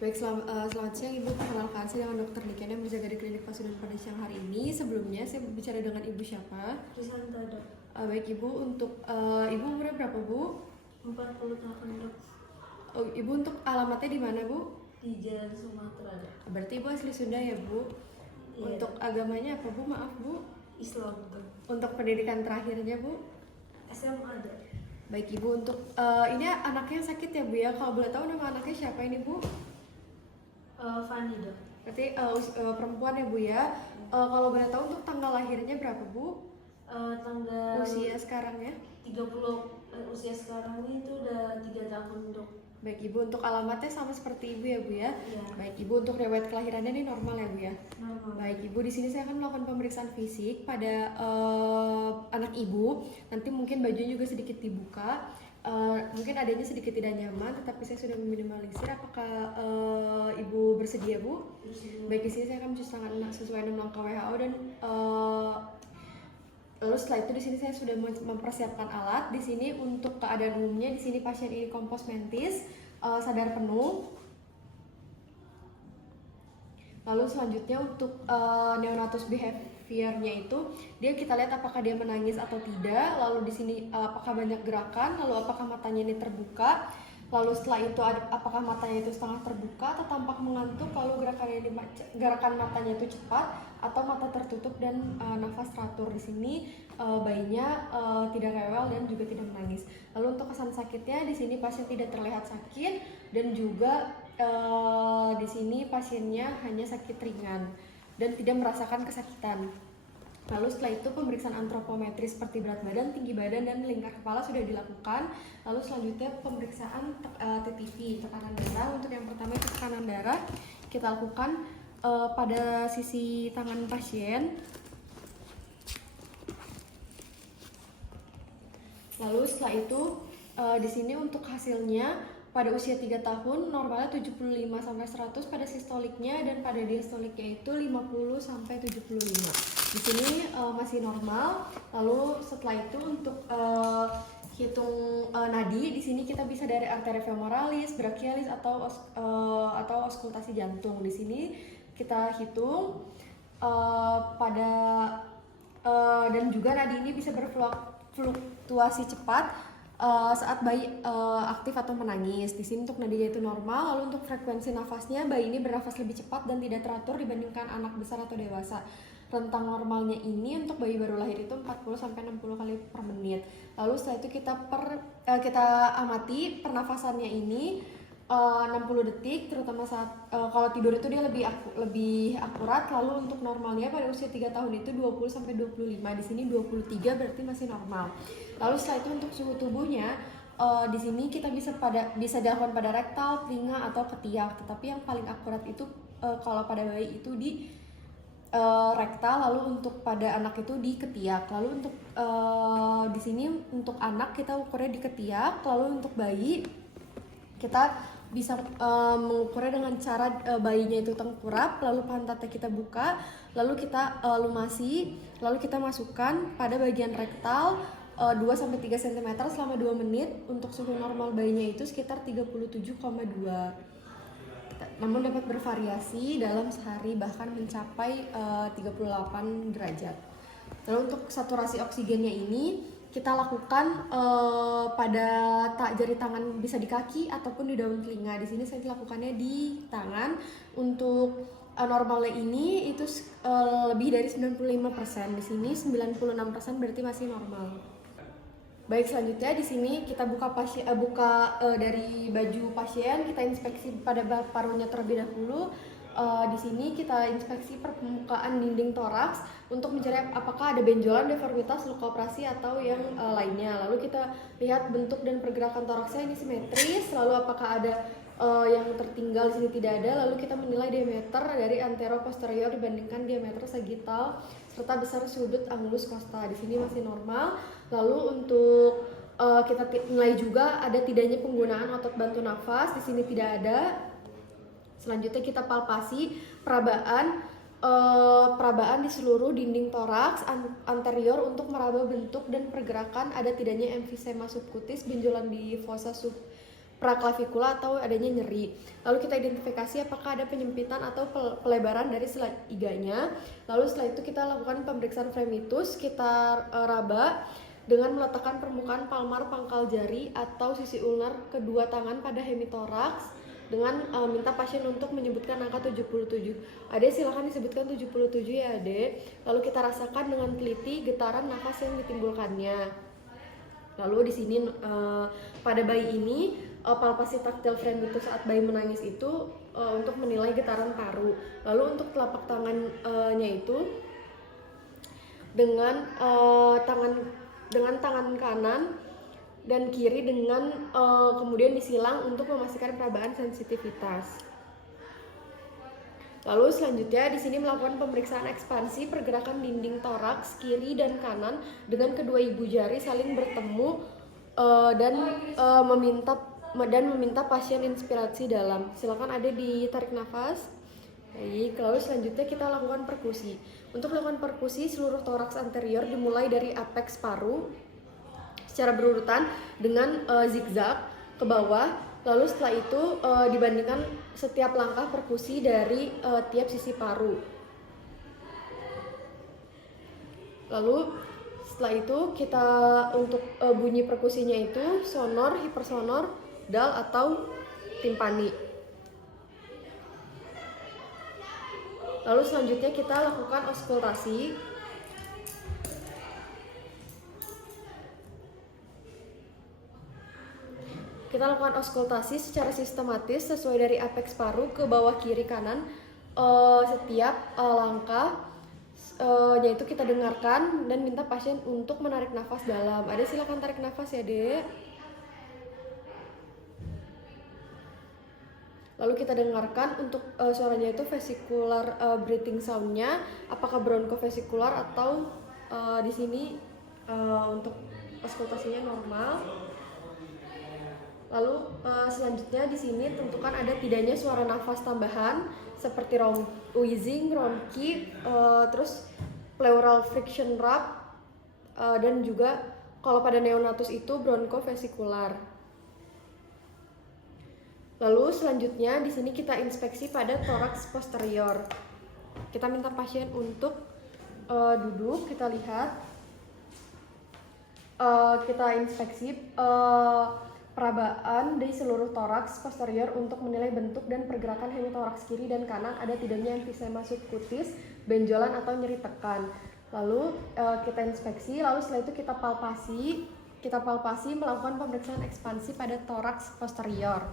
Baik, selamat siang Ibu. Perkenalkan, saya dengan Dr. Niken yang berjaga di klinik Pasuruan pada siang hari ini. Sebelumnya saya berbicara dengan Ibu siapa? Risanta, Dok. Baik Ibu, untuk Ibu umurnya berapa Bu? 40 tahun, Dok. Ibu untuk alamatnya di mana Bu? Di Jalan Sumatera, Dok. Berarti Ibu asli Sunda ya Bu? Iya, Untuk Dok. agamanya apa Bu? Maaf Bu. Islam, Dok. Untuk pendidikan terakhirnya Bu? SMA, Dok. Baik Ibu, untuk ini anaknya sakit ya Bu ya? Kalau boleh tahu nama anaknya siapa ini Bu? Fani, Dok. Berarti perempuan ya Bu ya? Kalau boleh tahu untuk tanggal lahirnya berapa Bu? Tanggal Usia sekarang ya? 30, usia sekarang ini itu udah 3 tahun, Dok. Baik Ibu, untuk alamatnya sama seperti Ibu ya Bu ya? Iya. Baik Ibu, untuk riwayat kelahirannya ini normal ya Bu ya? Normal. Baik Ibu, di sini saya akan melakukan pemeriksaan fisik pada anak Ibu. Nanti mungkin bajunya juga sedikit dibuka. Mungkin adanya sedikit tidak nyaman, tetapi saya sudah meminimalisir. Apakah Ibu bersedia Bu? Bersedia. Baik, di sini saya akan mencuci tangan sesuai dengan langkah WHO dan lalu setelah itu di sini saya sudah mempersiapkan alat. Di sini untuk keadaan umumnya, di sini pasien ini kompos mentis, sadar penuh. Lalu selanjutnya untuk neonatus behaviornya itu, kita lihat apakah dia menangis atau tidak. Lalu di sini apakah banyak gerakan, lalu apakah matanya ini terbuka. Lalu setelah itu apakah matanya itu setengah terbuka atau tampak mengantuk, lalu gerakan matanya itu cepat atau mata tertutup dan nafas teratur. Di sini bayinya tidak rewel dan juga tidak menangis. Lalu untuk kesan sakitnya, di sini pasien tidak terlihat sakit dan juga di sini pasiennya hanya sakit ringan dan tidak merasakan kesakitan. Lalu setelah itu pemeriksaan antropometri seperti berat badan, tinggi badan, dan lingkar kepala sudah dilakukan. Lalu selanjutnya pemeriksaan TTV, tekanan darah. Untuk yang pertama itu tekanan darah kita lakukan pada sisi tangan pasien. Lalu setelah itu di sini untuk hasilnya pada usia 3 tahun normalnya 75-100 pada sistoliknya dan pada diastoliknya itu 50-75. Di sini masih normal. Lalu setelah itu untuk hitung nadi, di sini kita bisa dari arteri femoralis, brachialis atau auskultasi jantung. Di sini kita hitung dan juga nadi ini bisa berfluktuasi cepat saat bayi aktif atau menangis. Di sini untuk nadinya itu normal. Lalu untuk frekuensi nafasnya, bayi ini bernafas lebih cepat dan tidak teratur dibandingkan anak besar atau dewasa. Rentang normalnya ini untuk bayi baru lahir itu 40-60 kali per menit. Lalu setelah itu kita amati pernafasannya ini 60 detik, terutama saat kalau tidur itu dia lebih akurat. Lalu untuk normalnya pada usia 3 tahun itu 20-25. Di sini 23 berarti masih normal. Lalu setelah itu untuk suhu tubuhnya di sini kita bisa dilakukan pada rektal, telinga atau ketiak. Tetapi yang paling akurat itu kalau pada bayi itu di rektal, lalu untuk pada anak itu di ketiak. Lalu untuk di sini untuk anak kita ukurnya di ketiak, lalu untuk bayi kita bisa mengukurnya dengan cara bayinya itu tengkurap, lalu pantatnya kita buka, lalu kita lumasi, lalu kita masukkan pada bagian rektal 2-3 cm selama 2 menit. Untuk suhu normal bayinya itu sekitar 37,2. Namun dapat bervariasi dalam sehari bahkan mencapai 38 derajat. Lalu untuk saturasi oksigennya ini kita lakukan pada jari tangan, bisa di kaki ataupun di daun telinga. Di sini saya lakukannya di tangan. Untuk normalnya ini itu lebih dari 95%. Di sini 96% berarti masih normal. Baik, selanjutnya di sini kita buka dari baju pasien, kita inspeksi pada parunya terlebih dahulu. Di sini kita inspeksi permukaan dinding toraks untuk mencari apakah ada benjolan, deformitas, luka operasi atau yang lainnya. Lalu kita lihat bentuk dan pergerakan toraksnya ini simetris. Lalu apakah ada yang tertinggal, di sini tidak ada. Lalu kita menilai diameter dari antero-posterior dibandingkan diameter sagittal serta besar sudut angulus costa. Di sini masih normal. Lalu untuk kita nilai juga ada tidaknya penggunaan otot bantu nafas. Di sini tidak ada. Selanjutnya kita palpasi perabaan di seluruh dinding toraks anterior untuk meraba bentuk dan pergerakan ada tidaknya emfisema subkutis, benjolan di fossa praklavikula atau adanya nyeri. Lalu kita identifikasi apakah ada penyempitan atau pelebaran dari sela iganya. Lalu setelah itu kita lakukan pemeriksaan fremitus, kita raba dengan meletakkan permukaan palmar pangkal jari atau sisi ulnar kedua tangan pada hemitoraks dengan minta pasien untuk menyebutkan angka 77. Ade silakan disebutkan 77 ya Ade. Lalu kita rasakan dengan teliti getaran nafas yang ditimbulkannya. Lalu di sini pada bayi ini palpasi taktil fremitus saat bayi menangis itu untuk menilai getaran paru. Lalu untuk telapak tangannya itu dengan tangan kanan dan kiri dengan kemudian disilang untuk memastikan perabaan sensitivitas. Lalu selanjutnya di sini melakukan pemeriksaan ekspansi pergerakan dinding toraks kiri dan kanan dengan kedua ibu jari saling bertemu dan meminta pasien inspirasi dalam. Silakan ada ditarik nafas. Baik, lalu selanjutnya kita lakukan perkusi. Untuk melakukan perkusi, seluruh toraks anterior dimulai dari apex paru secara berurutan dengan zigzag ke bawah. Lalu setelah itu dibandingkan setiap langkah perkusi dari tiap sisi paru. Lalu setelah itu kita untuk bunyi perkusinya itu sonor, hipersonor, dal atau timpani. Lalu selanjutnya kita lakukan auskultasi. Kita lakukan auskultasi secara sistematis sesuai dari apex paru ke bawah kiri kanan setiap langkah, yaitu kita dengarkan dan minta pasien untuk menarik nafas dalam. Ade silakan tarik nafas ya Dek. Lalu kita dengarkan untuk suaranya itu vesicular breathing sound-nya, apakah bronchovesicular atau di sini untuk auskultasinya normal. Lalu selanjutnya di sini tentukan ada tidaknya suara nafas tambahan seperti wheezing, ronki, terus pleural friction rub, dan juga kalau pada neonatus itu bronchovesicular. Lalu selanjutnya di sini kita inspeksi pada toraks posterior. Kita minta pasien untuk duduk, kita lihat, kita inspeksi perabaan di seluruh toraks posterior untuk menilai bentuk dan pergerakan hemitoraks kiri dan kanan ada tidaknya emfisema subcutis, benjolan atau nyeri tekan. Lalu kita inspeksi, lalu setelah itu kita palpasi melakukan pemeriksaan ekspansi pada toraks posterior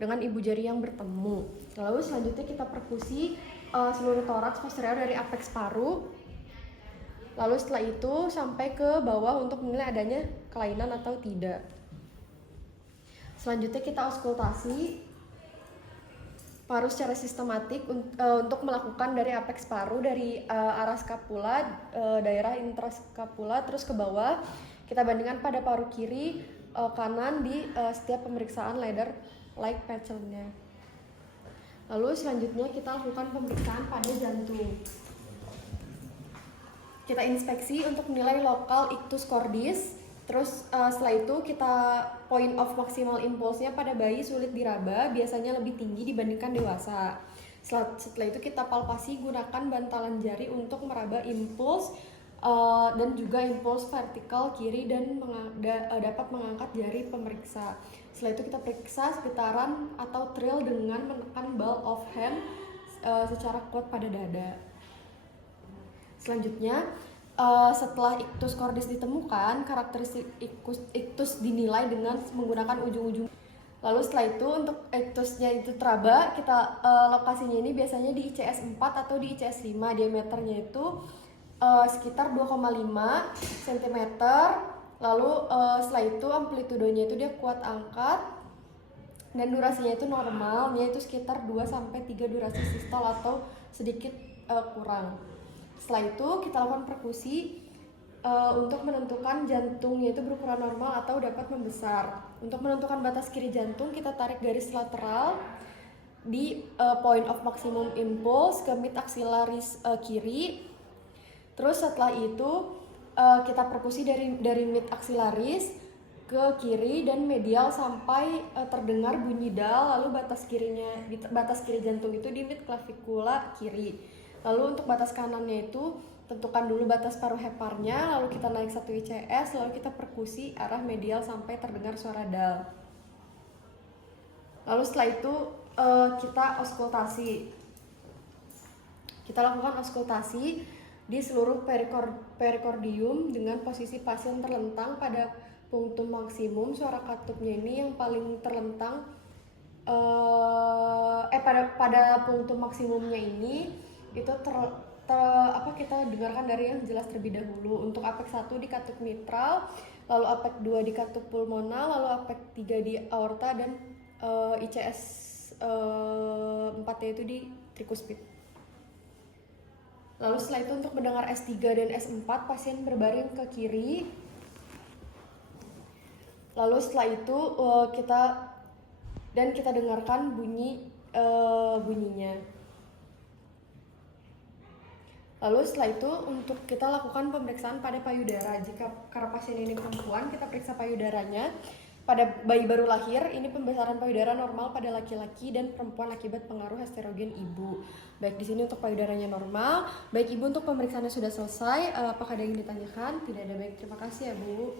dengan ibu jari yang bertemu. Lalu selanjutnya kita perkusi seluruh toraks posterior dari apex paru. Lalu setelah itu sampai ke bawah untuk menilai adanya kelainan atau tidak. Selanjutnya kita auskultasi paru secara sistematik untuk melakukan dari apex paru dari arah skapula, daerah intraskapula terus ke bawah. Kita bandingkan pada paru kiri, kanan di setiap pemeriksaan ladder like pattern-nya. Lalu selanjutnya kita lakukan pemeriksaan pada jantung. Kita inspeksi untuk menilai lokal ictus cordis. Terus setelah itu kita point of maximal impulse-nya pada bayi sulit diraba, biasanya lebih tinggi dibandingkan dewasa. Setelah itu kita palpasi gunakan bantalan jari untuk meraba impuls dan juga impuls vertikal kiri dan dapat mengangkat jari pemeriksa. Setelah itu kita periksa getaran atau trill dengan menekan ball of hand secara kuat pada dada. Selanjutnya setelah ictus cordis ditemukan, karakteristik ictus dinilai dengan menggunakan ujung-ujung. Lalu setelah itu untuk ictusnya itu teraba, kita lokasinya ini biasanya di ICS 4 atau di ICS 5. Diameternya itu sekitar 2,5 cm. Lalu setelah itu amplitudenya itu dia kuat angkat dan durasinya itu normal, yaitu sekitar 2-3 durasi sistol atau sedikit kurang. Setelah itu kita lakukan perkusi untuk menentukan jantungnya itu berukuran normal atau dapat membesar. Untuk menentukan batas kiri jantung kita tarik garis lateral di point of maximum impulse ke mid axillaris kiri. Terus setelah itu kita perkusi dari mid axillaris ke kiri dan medial sampai terdengar bunyi dal, lalu batas kiri jantung itu di mid clavikula kiri. Lalu untuk batas kanannya itu tentukan dulu batas paruh heparnya, lalu kita naik 1 ICS, lalu kita perkusi arah medial sampai terdengar suara dal. Lalu setelah itu kita auskultasi. Kita lakukan auskultasi di seluruh perikordium dengan posisi pasien terlentang pada punktum maksimum. Suara katupnya ini yang paling terlentang pada punktum maksimumnya ini itu kita dengarkan dari yang jelas terlebih dahulu. Untuk apek 1 di katup mitral, lalu apek 2 di katup pulmonal, lalu apek 3 di aorta, dan ICS 4-nya itu di trikuspid. Lalu setelah itu untuk mendengar S3 dan S4, pasien berbaring ke kiri. Lalu setelah itu kita dengarkan bunyinya. Lalu setelah itu untuk kita lakukan pemeriksaan pada payudara. Jika karena pasien ini perempuan, kita periksa payudaranya. Pada bayi baru lahir, ini pembesaran payudara normal pada laki-laki dan perempuan akibat pengaruh estrogen ibu. Baik, di sini untuk payudaranya normal. Baik Ibu, untuk pemeriksaannya sudah selesai. Apakah ada yang ditanyakan? Tidak ada. Baik, terima kasih ya Bu.